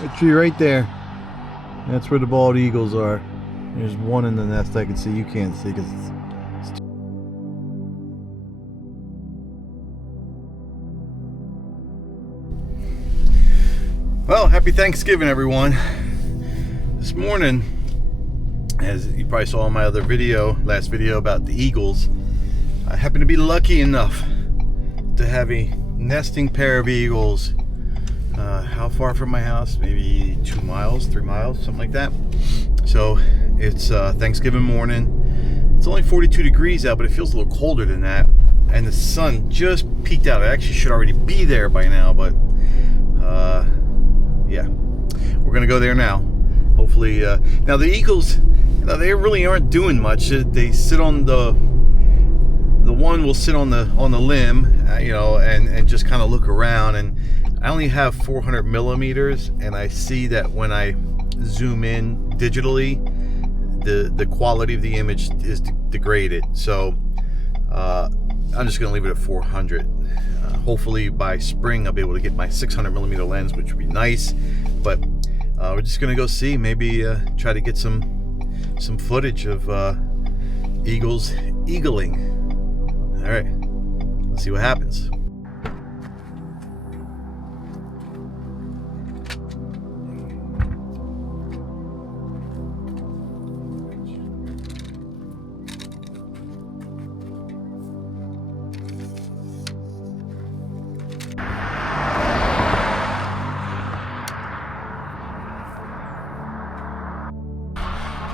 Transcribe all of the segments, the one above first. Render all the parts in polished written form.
That tree right there. That's where the bald eagles are. There's one in the nest I can see. You can't see because it's well, happy Thanksgiving, everyone. This morning, as you probably saw in my other video, last video about the eagles, I happen to be lucky enough to have a nesting pair of eagles. How far from my house? Maybe 2 miles, 3 miles, something like that. So it's Thanksgiving morning. It's only 42 degrees out, but it feels a little colder than that. And the sun just peeked out. It actually should already be there by now, but yeah, we're gonna go there now. Hopefully, now the eagles, they really aren't doing much. They sit on the one will sit on the limb, and just kind of look around. And I only have 400 millimeters, and I see that when I zoom in digitally, the quality of the image is degraded. So I'm just gonna leave it at 400. Hopefully by spring I'll be able to get my 600 millimeter lens, which would be nice. But we're just gonna go see, maybe try to get some footage of eagles eagling. All right, let's see what happens.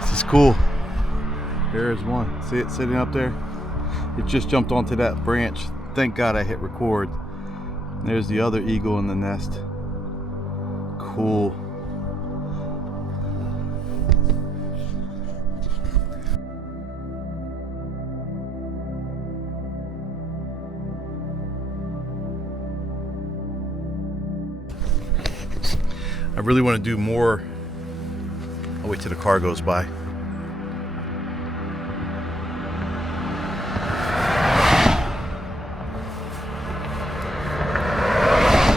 This is cool. There's one. See it sitting up there? It just jumped onto that branch. Thank God I hit record. There's the other eagle in the nest. Cool. I really want to do more. I'll wait till the car goes by.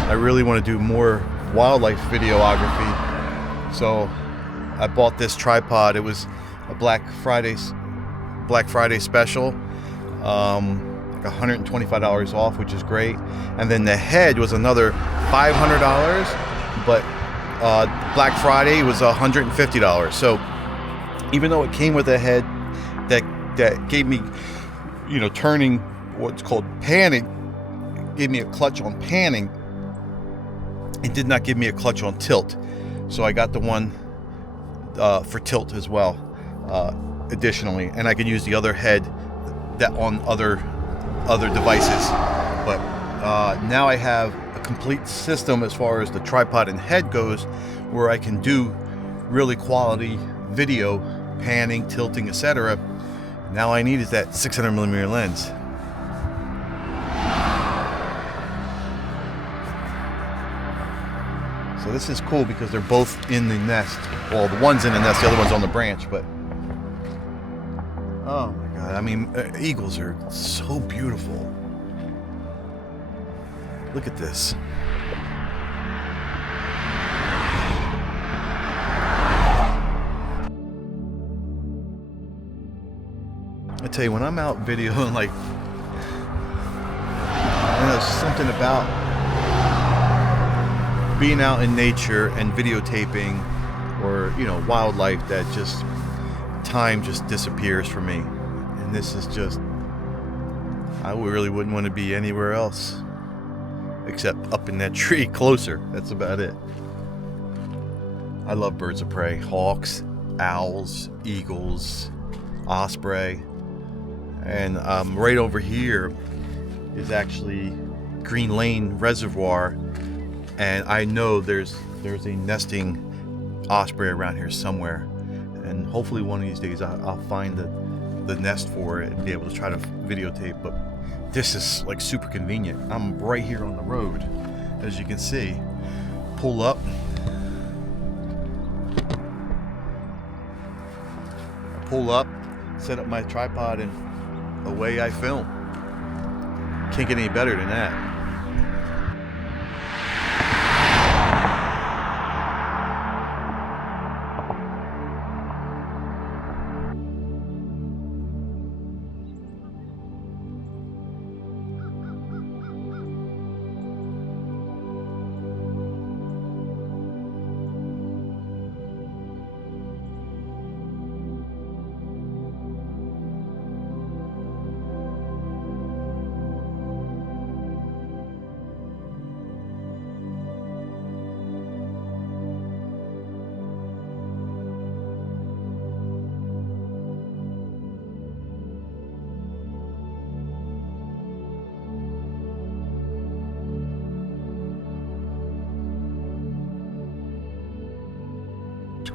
I really want to do more wildlife videography. So I bought this tripod. It was a Black Friday special, like $125 off, which is great. And then the head was another $500, but Black Friday was $150. So even though it came with a head that gave me, turning, what's called panning, gave me a clutch on panning, it did not give me a clutch on tilt. So I got the one for tilt as well, additionally, and I can use the other head that on other devices. But now I have a complete system as far as the tripod and head goes, where I can do really quality video, panning, tilting, etc. Now I need is that 600 millimeter lens. So this is cool because they're both in the nest. Well, the one's in the nest, the other one's on the branch, but oh my God, I mean, eagles are so beautiful. Look at this. I tell you, when I'm out videoing, like, there's something about being out in nature and videotaping, or wildlife, that just time just disappears for me. And this is just, I really wouldn't want to be anywhere else except up in that tree closer. That's about it. I love birds of prey, hawks, owls, eagles, osprey. And right over here is actually Green Lane Reservoir, and I know there's a nesting osprey around here somewhere, and hopefully one of these days I'll find the nest for it and be able to try to videotape. But this is like super convenient. I'm right here on the road, as you can see. Pull up, set up my tripod, and away I film. Can't get any better than that.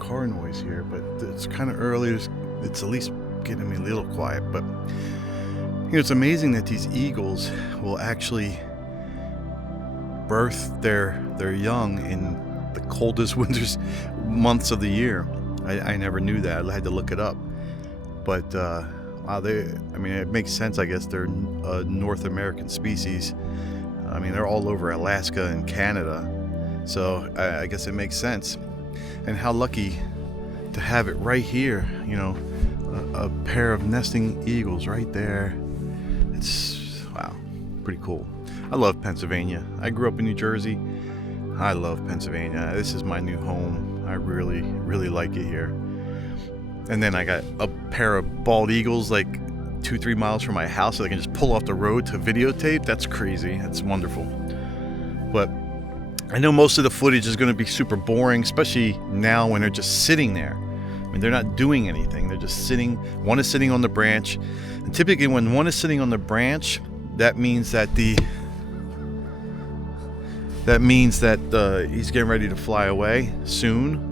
car noise here, but it's kind of early. It's at least getting me a little quiet. But it's amazing that these eagles will actually birth their young in the coldest winter months of the year. I never knew that. I had to look it up. But wow, it makes sense. I guess they're a North American species. I mean, they're all over Alaska and Canada, so I guess it makes sense. And how lucky to have it right here, a pair of nesting eagles right there. It's, wow, pretty cool. I love Pennsylvania. I grew up in New Jersey. I love Pennsylvania. This is my new home. I really, really like it here. And then I got a pair of bald eagles like 2-3 miles from my house, so I can just pull off the road to videotape. That's crazy. That's wonderful. But I know most of the footage is going to be super boring, especially now when they're just sitting there. I mean, they're not doing anything. They're just sitting. One is sitting on the branch. And typically when one is sitting on the branch, that means that he's getting ready to fly away soon.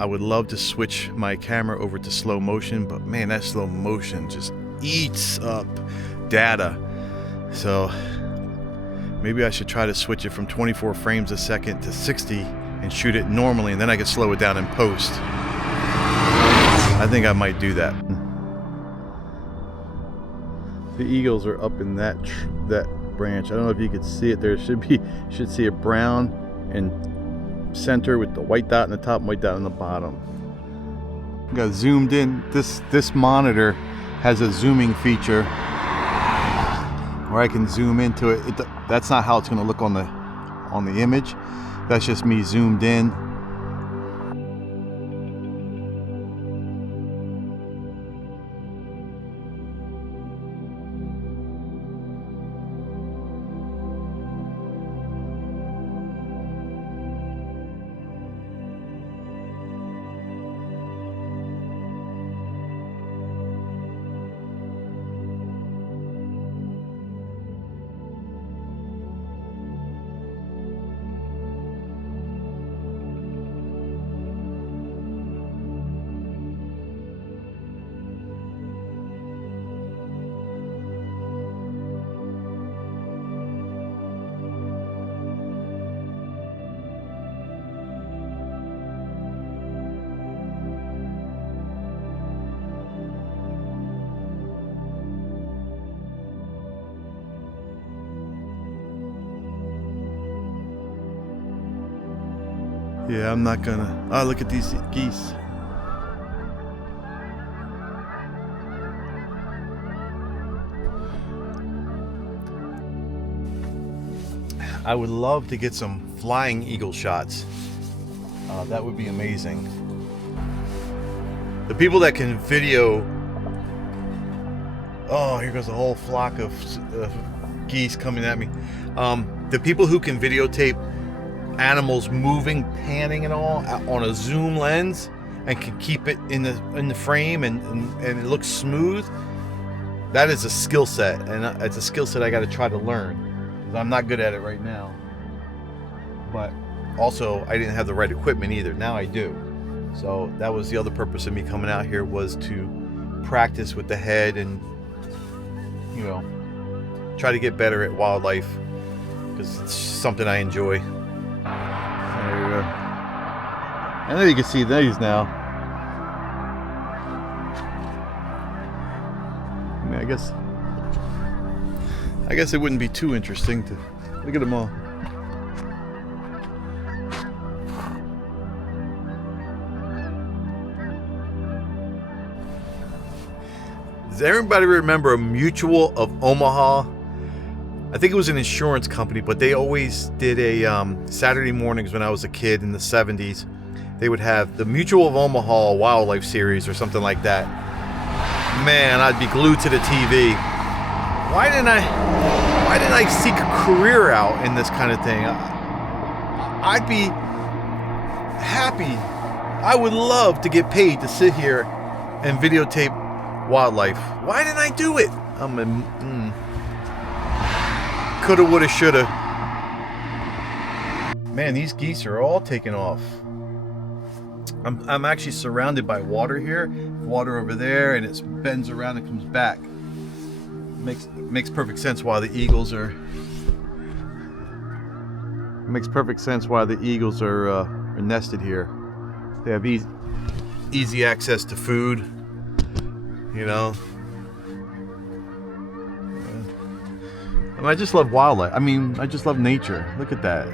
I would love to switch my camera over to slow motion, but man, that slow motion just eats up data. So maybe I should try to switch it from 24 frames a second to 60 and shoot it normally, and then I can slow it down in post. I think I might do that. The eagles are up in that branch. I don't know if you could see it. There should see a brown and center with the white dot in the top and white dot on the bottom. Got zoomed in. This monitor has a zooming feature where I can zoom into it. That's not how it's going to look on the image. That's just me zoomed in. Yeah, I'm not gonna. Oh, look at these geese. I would love to get some flying eagle shots. That would be amazing. The people that can video. Oh, here goes a whole flock of geese coming at me. The people who can videotape animals moving, panning and all on a zoom lens and can keep it in the frame and it looks smooth, that is a skill set, and it's a skill set I got to try to learn because I'm not good at it right now. But also I didn't have the right equipment either. Now I do. So that was the other purpose of me coming out here, was to practice with the head and try to get better at wildlife because it's something I enjoy. There you go. I know you can see these now. I mean, I guess it wouldn't be too interesting to look at them all. Does everybody remember a Mutual of Omaha? I think it was an insurance company, but they always did a Saturday mornings when I was a kid in the 70s. They would have the Mutual of Omaha Wildlife Series or something like that. Man, I'd be glued to the TV. Why didn't I seek a career out in this kind of thing? I'd be happy. I would love to get paid to sit here and videotape wildlife. Why didn't I do it? Coulda, woulda, shoulda. Man, these geese are all taking off. I'm actually surrounded by water here, water over there, and it bends around and comes back. Makes perfect sense why the eagles are. Makes perfect sense why the eagles are nested here. They have easy access to food. You know. And I just love wildlife. I mean, I just love nature. Look at that.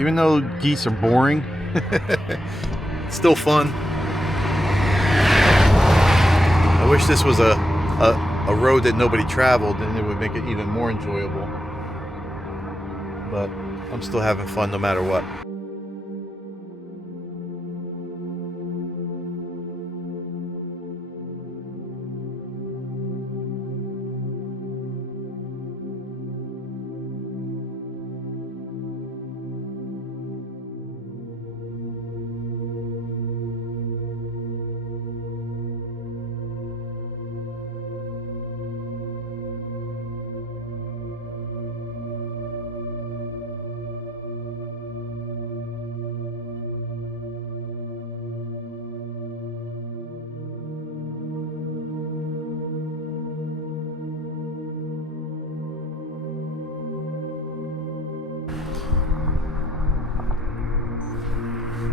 Even though geese are boring, it's still fun. I wish this was a road that nobody traveled, and it would make it even more enjoyable. But I'm still having fun no matter what.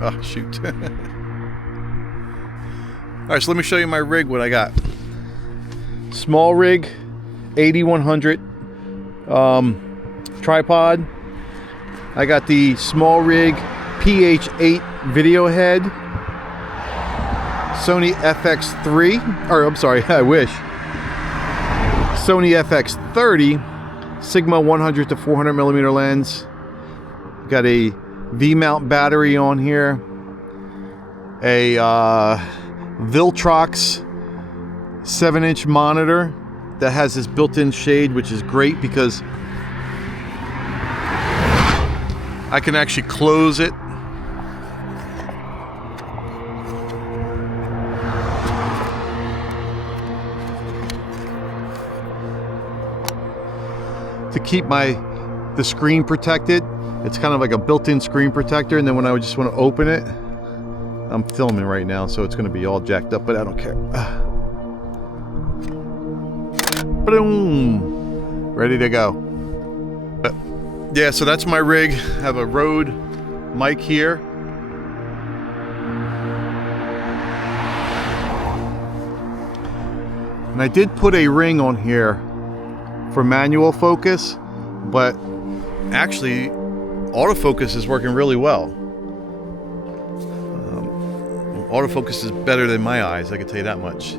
Oh, shoot. All right, so let me show you my rig, what I got. Small rig, 8100 tripod. I got the small rig PH8 video head. Sony FX3, or I'm sorry, I wish. Sony FX30, Sigma 100 to 400 millimeter lens. Got a V-mount battery on here, a Viltrox 7-inch monitor that has this built-in shade, which is great because I can actually close it to keep the screen protected. It's kind of like a built-in screen protector, and then when I just want to open it, I'm filming right now, so it's going to be all jacked up, but I don't care. Boom! Ready to go. Yeah, so that's my rig. I have a Rode mic here. And I did put a ring on here for manual focus, but actually autofocus is working really well. Autofocus is better than my eyes, I can tell you that much.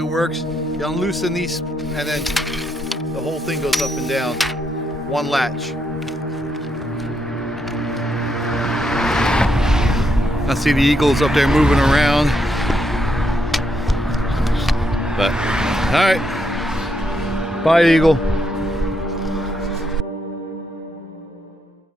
way it works. You unloosen these and then the whole thing goes up and down. One latch. I see the eagles up there moving around. But, all right. Bye, eagle.